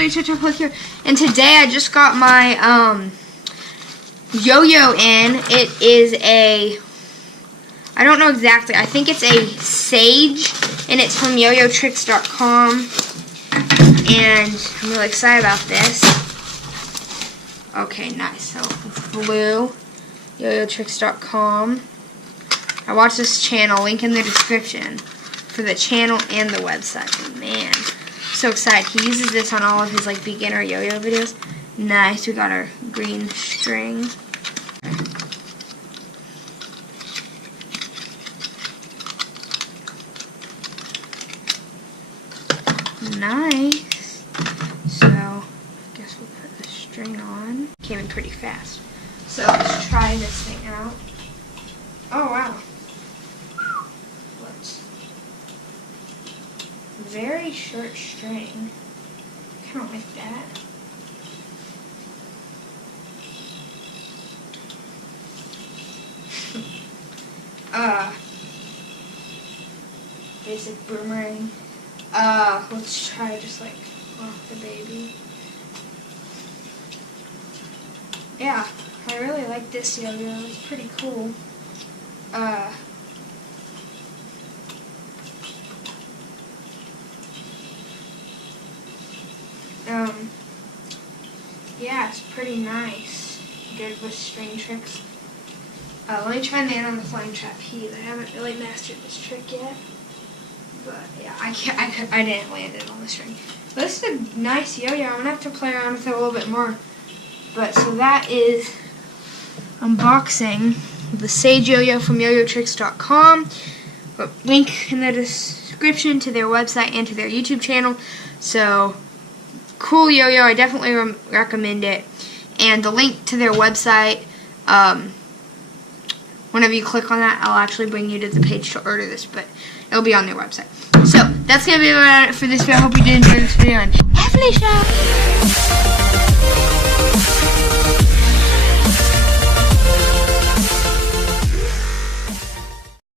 everybody, click here. And today I just got my Yoyo in. It is a, I don't know exactly, I think it's a Sage, and it's from yoyotricks.com. And I'm really excited about this. Okay, nice. So it's blue, yoyotricks.com. I watched this channel, link in the description for the channel and the website. Man, so excited. He uses this on all of his like beginner yo-yo videos. Nice. We got our green string. Nice. So, I guess we'll put the string on. Came in pretty fast. So let's try this thing out. Oh wow. Whoops. Very short string. I don't like that. Basic boomerang. Let's try just like off the baby. Yeah, I really like this yo-yo. It's pretty cool. Yeah, it's pretty nice. Good with string tricks. Let me try land on the flying trapeze. I haven't really mastered this trick yet. But yeah, I didn't land it on the string. But this is a nice yo-yo. I'm gonna have to play around with it a little bit more. But so that is unboxing the Sage Yo-Yo from yoyotricks.com. Link in the description to their website and to their YouTube channel. So cool yo-yo. I definitely recommend it. And the link to their website, whenever you click on that, I'll actually bring you to the page to order this, but it'll be on their website. So that's going to be about it for this video. I hope you did enjoy this video, and have a nice show.